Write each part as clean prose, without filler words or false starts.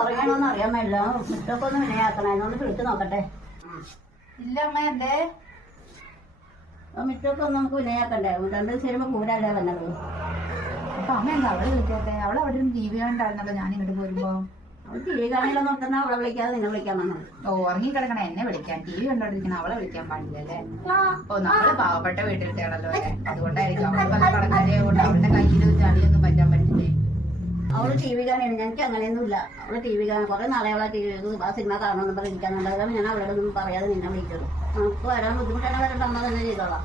ഉറങ്ങണമെന്ന് അറിയാൻ പറ്റില്ല. മുറ്റൊക്കെ ഒന്ന് വിനയാക്കണം. അതിനൊന്ന് വിളിച്ചു നോക്കട്ടെ. ഇല്ല അമ്മ എന്തേ മുറ്റൊക്കെ ഒന്ന് നമുക്ക് വിനയാക്കണ്ടേ? 2 ദിവസം വരുമ്പോ കൂടല്ലേ വന്നത്. അപ്പൊ അമ്മ എന്താ അവളെ വിളിക്കാത്തെ? അവളെ അവിടെ ഒരു ടി വി ഉണ്ടായിരുന്നല്ലോ ഞാൻ ഇങ്ങോട്ട് വരുമ്പോ. അവൾ ടി വി കാണില്ല നോക്കുന്ന അവളെ വിളിക്കാതെ നിന്നെ വിളിക്കാൻ വന്നത്. ഓ ഉറങ്ങി കിടക്കണ എന്നെ വിളിക്കാൻ, ടി വി കണ്ടോണ്ടിരിക്കണ അവളെ വിളിക്കാൻ പാടില്ലല്ലേ? ഓ നമ്മള് പാവപ്പെട്ട വീട്ടിലത്തെയാണല്ലോ അല്ലേ, അതുകൊണ്ടായിരിക്കും. അവള് പല കടക്കാരെ കൊണ്ട് അവളുടെ കയ്യിൽ ചളിയൊന്നും പറ്റാൻ പറ്റില്ലേ? അവള് ടി വി കാണിയാണ്. ഞങ്ങൾക്ക് അങ്ങനെയൊന്നുമില്ല. അവള് ടി വി കാണാൻ കുറെ നാളെ അവളെ ആ സിനിമ കാണണമെന്ന് പറഞ്ഞിരിക്കാന്നുണ്ടായത്. ഞാൻ അവളോട് ഒന്നും പറയാതെ നിന്നെ വിളിച്ചത്. നമുക്ക് വരാൻ ബുദ്ധിമുട്ടാണ്, വരണ്ട അമ്മ തന്നെ ചെയ്തോളാം.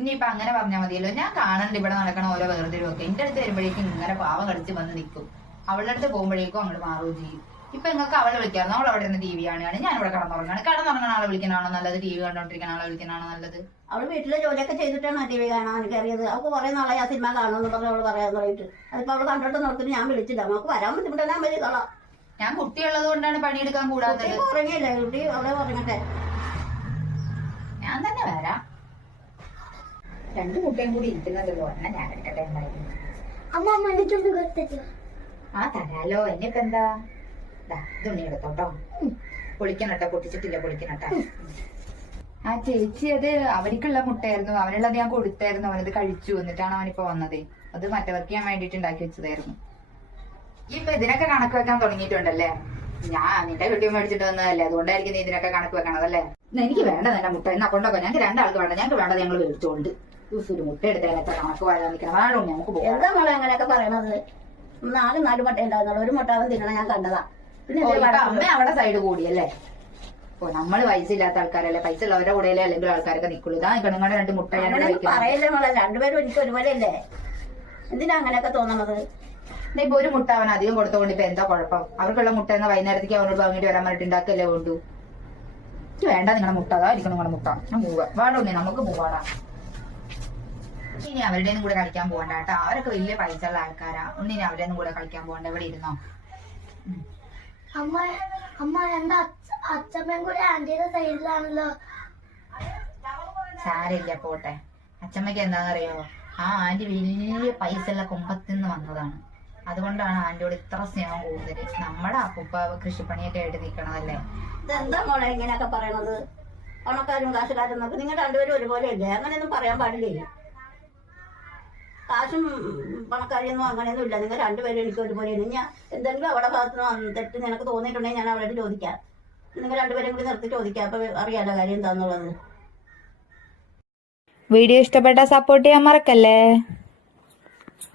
ഇനിയിപ്പൊ അങ്ങനെ പറഞ്ഞാൽ മതിയല്ലോ. ഞാൻ കാണണ്ട് ഇവിടെ നടക്കണ ഓരോ വേർതിരിവൊക്കെ. എന്റെ അടുത്ത് വരുമ്പോഴേക്കും ഇങ്ങനെ പാവം കളിച്ച് വന്ന് നിൽക്കും, അവളുടെ അടുത്ത് പോകുമ്പോഴേക്കും അങ്ങോട്ട് മാറുകയും ചെയ്യും. ഇപ്പൊ നിങ്ങൾക്ക് അവളെ വിളിക്കാറുണ്ട്, അവൾ അവിടെ നിന്ന് ടി വി കാണുകയാണ്, ഞാൻ ഇവിടെ കടന്നുറങ്ങാണ്. കടന്നുറങ്ങണ ആളെ വിളിക്കണാണോ നല്ലത്, ടി വി കണ്ടോണ്ടിരിക്കണ ആളെ വിളിക്കണാണോ നല്ലത്? അവള് വീട്ടിലെ ജോലിയൊക്കെ ചെയ്തിട്ടാണ് ടി വി കാണാൻ കയറിയത്. അവൾക്ക് കുറെ നാളെ ആ സിനിമ കാണുമെന്ന് പറഞ്ഞ് അവള് പറയാൻ തുടങ്ങിയിട്ട്. അതിപ്പോ അവള് കണ്ടോട്ട് നോക്കിട്ട് ഞാൻ വിളിച്ചില്ല. നമുക്ക് വരാൻ ബുദ്ധിമുട്ടാണ്, ഞാൻ ചെയ്തോളാം. ഞാൻ കുട്ടിയുള്ളത് കൊണ്ടാണ് പണിയെടുക്കാൻ കൂടാത്തത്. ഉറങ്ങിയില്ലേ കുട്ടി? അവളെ ഉറങ്ങട്ടെ, ഞാൻ തന്നെ വരാം. 2 കുട്ടിയും കൂടി ഇരിക്കുന്നതല്ലോ, എന്നാ ഞാൻ എടുക്കട്ടെ. ആ തരാലോ, എന്നിപ്പോ എന്താ? തുണി എടുത്തോട്ടോ, പൊളിക്കണട്ടോ, പൊട്ടിച്ചിട്ടില്ല, പൊളിക്കണട്ടോ. ആ ചേച്ചി അത് അവർക്കുള്ള മുട്ടയായിരുന്നു, അവനുള്ളത് ഞാൻ കൊടുത്തായിരുന്നു, അവനത് കഴിച്ചു. എന്നിട്ടാണ് അവനിപ്പോ വന്നത്. അത് മറ്റവർക്ക് ഞാൻ വേണ്ടിട്ട് ഉണ്ടാക്കി വെച്ചതായിരുന്നു. ഇപ്പൊ ഇതിനൊക്കെ കണക്ക് വെക്കാൻ തുടങ്ങിയിട്ടുണ്ടല്ലേ? ഞാൻ നിന്റെ കുട്ടിയും മേടിച്ചിട്ട് വന്നതല്ലേ, അതുകൊണ്ടായിരിക്കും നീ ഇതിനൊക്കെ കണക്ക് വെക്കണതല്ലേ? എനിക്ക് വേണ്ട തന്നെ മുട്ട, എന്നാ കൊണ്ടൊക്കെ. ഞങ്ങൾക്ക് 2 ആൾക്ക് വേണ്ട, ഞങ്ങൾക്ക് വേണ്ടത് ഞങ്ങൾ മേടിച്ചോണ്ട്. ഒരു മുട്ട എടുത്താൽ എത്ര കണക്ക് വരാൻ നിൽക്കണം. വേണോ നമുക്ക് പോകാം. എന്താ മോളെ അങ്ങനെയൊക്കെ പറയണത്? 4 മുട്ട ഉണ്ടാവുന്നുള്ളൂ, ഒരു മുട്ട അവൻ തിന്നണം, ഞാൻ കണ്ടതാ. പിന്നെ അമ്മ അവിടെ സൈഡ് കൂടിയല്ലേ? ഓ നമ്മള് പൈസ ഇല്ലാത്ത ആൾക്കാരല്ലേ, പൈസ ഉള്ളവരുടെ കൂടെയല്ലേ അല്ലെങ്കിൽ ആൾക്കാരൊക്കെ നിൽക്കുള്ളൂ. ഇതാ നിങ്ങളുടെ 2 മുട്ട പറയല്ലേ മോളെ, 2 പേരും എനിക്ക് ഒരുപോലെ അല്ലേ? എന്തിനാ അങ്ങനെയൊക്കെ തോന്നണത്? ഇപ്പൊ ഒരു മുട്ട അവൻ അധികം കൊടുത്തോണ്ട് ഇപ്പൊ എന്താ കുഴപ്പം? അവർക്കുള്ള മുട്ട എന്ന വൈകുന്നേരത്തേക്ക് അവനോട് വാങ്ങിട്ട് വരാൻ പറഞ്ഞിട്ട് ഉണ്ടാക്കല്ലേ വേണ്ടു. വേണ്ട നിങ്ങളുടെ മുട്ട, അതായിരിക്കണം നിങ്ങളുടെ മുട്ട. ഞാൻ പോവാ, വേണ്ട നമുക്ക് പോവാടാ. ഇനി അവരുടെയും കൂടെ കളിക്കാൻ പോകണ്ട കേട്ടോ, അവരൊക്കെ വലിയ പൈസ ഉള്ള ആൾക്കാരാ. ഒന്നിനി അവരുടെ കൂടെ കളിക്കാൻ പോകണ്ട, ഇവിടെ ഇരുന്നോ. അമ്മ എന്താ അച്ഛമ്മയും കൂടെ ആന്റിയുടെ സൈഡിലാണല്ലോ. സാരില്ല, പോട്ടെ. അച്ഛമ്മയ്ക്ക് എന്താണെന്നറിയോ, ആ ആന്റി വലിയ പൈസ ഉള്ള കുമ്പത്തിന്ന് വന്നതാണ്. അതുകൊണ്ടാണ് ആന്റിയോട് ഇത്ര സ്നേഹം കൂടുതൽ. നമ്മുടെ അപ്പൂപ്പ കൃഷിപ്പണിയൊക്കെ ആയിട്ട് നിൽക്കണതല്ലേ. ഇതെന്താ മോളെ ഇങ്ങനെയൊക്കെ പറയണത്? പണക്കാരും കാശുകാരും നോക്കി നിങ്ങൾ 2 പേരും ഒരുപോലെ അല്ലേ? അങ്ങനെയൊന്നും പറയാൻ പാടില്ലേ. കാശും പണക്കാരിയൊന്നും അങ്ങനെയൊന്നും ഇല്ല. നിങ്ങൾ 2 പേരും എനിക്ക് ഒരുപോലെയാണ്. ഞാൻ എന്തെങ്കിലും അവളുടെ ഭാഗത്തുനിന്ന് തെറ്റ് നിനക്ക് തോന്നിയിട്ടുണ്ടെങ്കിൽ ഞാൻ അവളോട് ചോദിക്കാം. നിങ്ങൾ 2 പേരും കൂടി നിർത്തി ചോദിക്കാം, അപ്പൊ അറിയാലോ കാര്യം എന്താന്നുള്ളത്. വീഡിയോ ഇഷ്ടപ്പെട്ടാൽ സപ്പോർട്ട് ചെയ്യാൻ മറക്കല്ലേ.